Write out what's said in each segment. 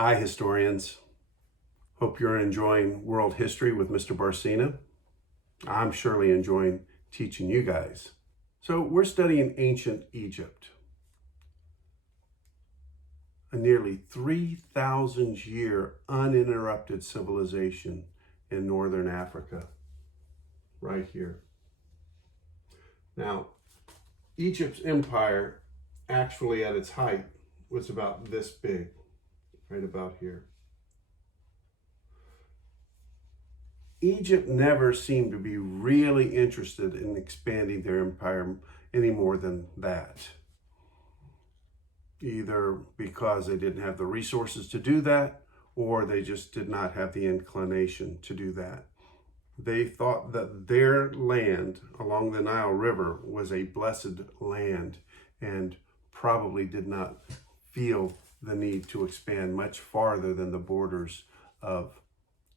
Hi, historians. Hope you're enjoying world history with Mr. Barcena. I'm surely enjoying teaching you guys. So we're studying ancient Egypt, a nearly 3,000 year uninterrupted civilization in northern Africa, right here. Now, Egypt's empire actually at its height was about this big, right about here. Egypt never seemed to be really interested in expanding their empire any more than that. Either because they didn't have the resources to do that, or they just did not have the inclination to do that. They thought that their land along the Nile River was a blessed land and probably did not feel the need to expand much farther than the borders of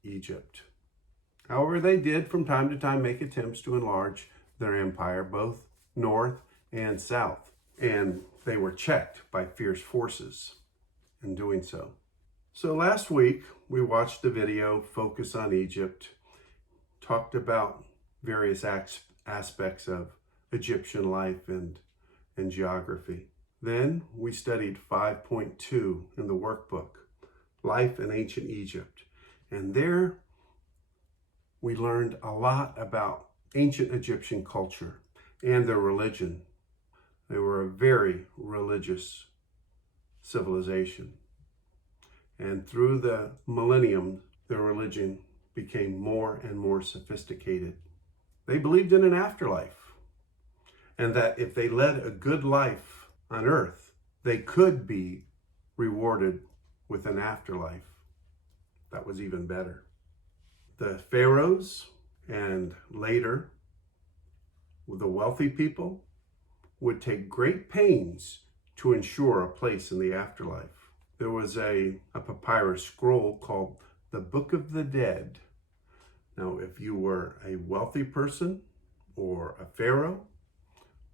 Egypt. However, they did from time to time make attempts to enlarge their empire, both north and south, and they were checked by fierce forces in doing so. So last week, we watched the video Focus on Egypt, talked about various aspects of Egyptian life and geography. Then we studied 5.2 in the workbook, Life in Ancient Egypt, and there we learned a lot about ancient Egyptian culture and their religion. They were a very religious civilization. And through the millennium, their religion became more and more sophisticated. They believed in an afterlife, and that if they led a good life on earth, they could be rewarded with an afterlife that was even better. The pharaohs and later the wealthy people would take great pains to ensure a place in the afterlife. There was a papyrus scroll called the Book of the Dead. Now, if you were a wealthy person or a pharaoh,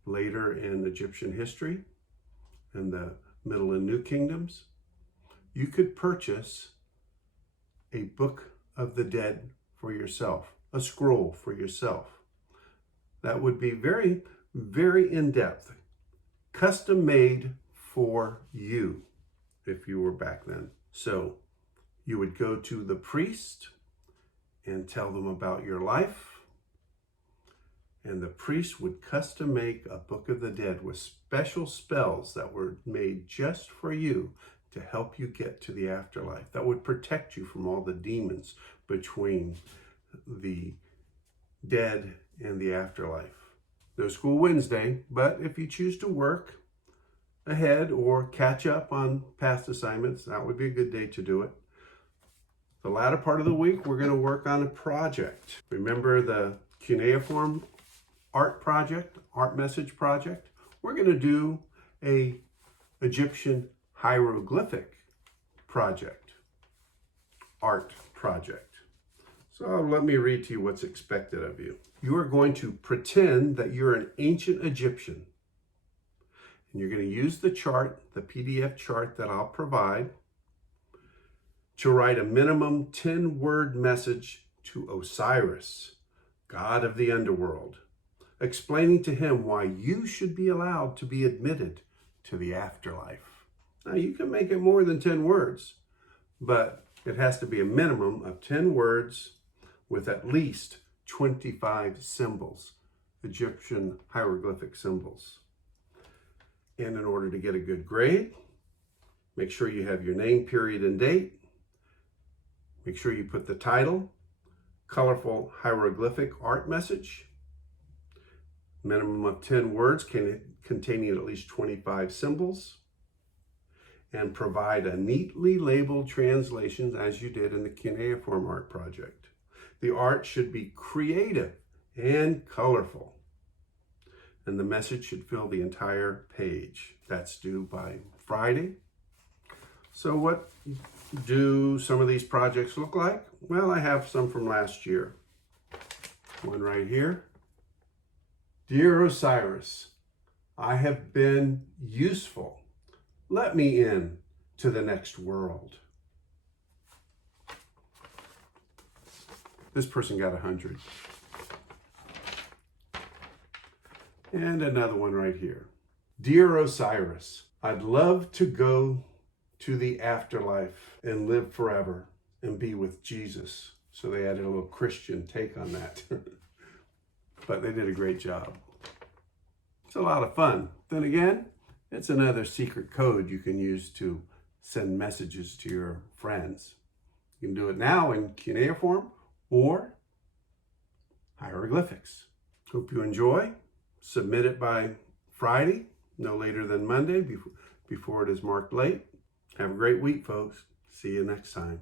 later in Egyptian history, in the Middle and New Kingdoms, you could purchase a Book of the Dead for yourself, a scroll for yourself. That would be very, very in-depth, custom made for you if you were back then. So you would go to the priest and tell them about your life, and the priest would custom make a Book of the Dead with special spells that were made just for you to help you get to the afterlife, that would protect you from all the demons between the dead and the afterlife. No school Wednesday, but if you choose to work ahead or catch up on past assignments, that would be a good day to do it. The latter part of the week, we're going to work on a project. Remember the cuneiform art project, art message project? We're going to do a Egyptian hieroglyphic project, art project. So let me read to you what's expected of you. You are going to pretend that you're an ancient Egyptian. And you're going to use the chart, the PDF chart that I'll provide, to write a minimum 10-word message to Osiris, god of the underworld, explaining to him why you should be allowed to be admitted to the afterlife. Now, you can make it more than 10 words, but it has to be a minimum of 10 words with at least 25 symbols, Egyptian hieroglyphic symbols. And in order to get a good grade, make sure you have your name, period, and date. Make sure you put the title, colorful hieroglyphic art message, minimum of 10 words containing at least 25 symbols, and provide a neatly labeled translation as you did in the cuneiform art project. The art should be creative and colorful, and the message should fill the entire page. That's due by Friday. So what do some of these projects look like? Well, I have some from last year. One right here. Dear Osiris, I have been useful. Let me in to the next world. This person got 100. And another one right here. Dear Osiris, I'd love to go to the afterlife and live forever and be with Jesus. So they added a little Christian take on that. But they did a great job. It's a lot of fun. Then again, it's another secret code you can use to send messages to your friends. You can do it now in cuneiform or hieroglyphics. Hope you enjoy. Submit it by Friday, no later than Monday, before it is marked late. Have a great week, folks. See you next time.